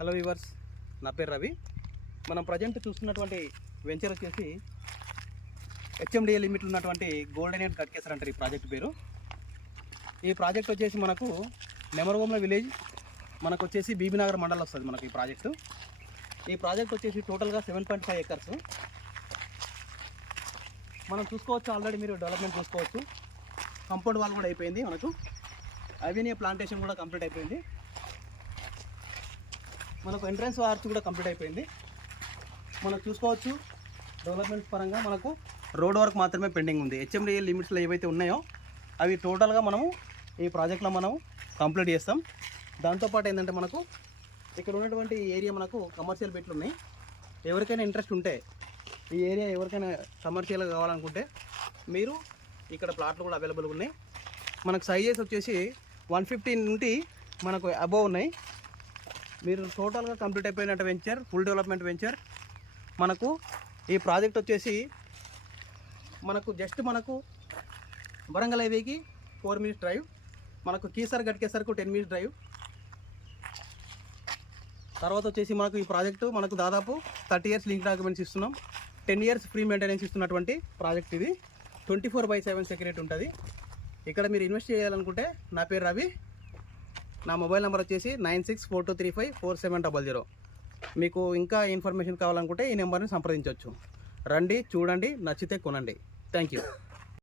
Hello viewers, నా పేరు రవి. మనం ప్రజెంట్ చూస్తున్నటువంటి వెంచర్ వచ్చేసి హెచ్ఎండిఏ లిమిట్లో ఉన్నటువంటి గోల్డెన్ అండ్ కట్కేసర్ అంటారు ఈ ప్రాజెక్ట్ పేరు. ఈ ప్రాజెక్ట్ వచ్చేసి మనకు నెమరగోమ్ల విలేజ్, మనకు వచ్చేసి బీబీనగర్ మండలం వస్తుంది మనకు ఈ ప్రాజెక్టు. ఈ ప్రాజెక్ట్ వచ్చేసి టోటల్గా 7.5 ఎకర్స్. మనం చూసుకోవచ్చు, ఆల్రెడీ మీరు డెవలప్మెంట్ చూసుకోవచ్చు. కంపౌండ్ వాల్ కూడా అయిపోయింది, మనకు అవెన్యూ ప్లాంటేషన్ కూడా కంప్లీట్ అయిపోయింది, మనకు ఎంట్రన్స్ ఆర్చ్ కూడా కంప్లీట్ అయిపోయింది. మనం చూసుకోవచ్చు డెవలప్మెంట్ పరంగా మనకు రోడ్ వర్క్ మాత్రమే పెండింగ్ ఉంది. హెచ్ఎండిఏ లిమిట్స్లో ఏవైతే ఉన్నాయో అవి టోటల్గా మనము ఈ ప్రాజెక్ట్లో మనం కంప్లీట్ చేస్తాం. దాంతోపాటు ఏంటంటే మనకు ఇక్కడ ఉన్నటువంటి ఏరియా మనకు కమర్షియల్ బిట్లు ఉన్నాయి. ఎవరికైనా ఇంట్రెస్ట్ ఉంటే ఈ ఏరియా ఎవరికైనా కమర్షియల్గా కావాలనుకుంటే మీరు ఇక్కడ ప్లాట్లు కూడా అవైలబుల్గా ఉన్నాయి. మనకు సైజెస్ వచ్చేసి 150 నుండి మనకు అబోవ్ ఉన్నాయి. మీరు టోటల్గా కంప్లీట్ అయిపోయినట్టు వెంచర్, ఫుల్ డెవలప్మెంట్ వెంచర్. మనకు ఈ ప్రాజెక్ట్ వచ్చేసి మనకు జస్ట్ మనకు వరంగల్ హైవేకి 4 minutes డ్రైవ్, మనకు కీసర్ గట్కేసర్కు 10 minutes డ్రైవ్. తర్వాత వచ్చేసి మనకు ఈ ప్రాజెక్టు మనకు దాదాపు 30 years లింక్ డాక్యుమెంట్స్ ఇస్తున్నాం, 10 years ఫ్రీ మెయింటెనెన్స్ ఇస్తున్నటువంటి ప్రాజెక్ట్ ఇది. 24/7 సెక్యూరిటీ ఉంటుంది. ఇక్కడ మీరు ఇన్వెస్ట్ చేయాలనుకుంటే నా పేరు రవి, నా మొబైల్ నెంబర్ వచ్చేసి 9642354700. మీకు ఇంకా ఇన్ఫర్మేషన్ కావాలనుకుంటే ఈ నెంబర్ని సంప్రదించవచ్చు. రండి, చూడండి, నచ్చితే కొనండి. Thank you.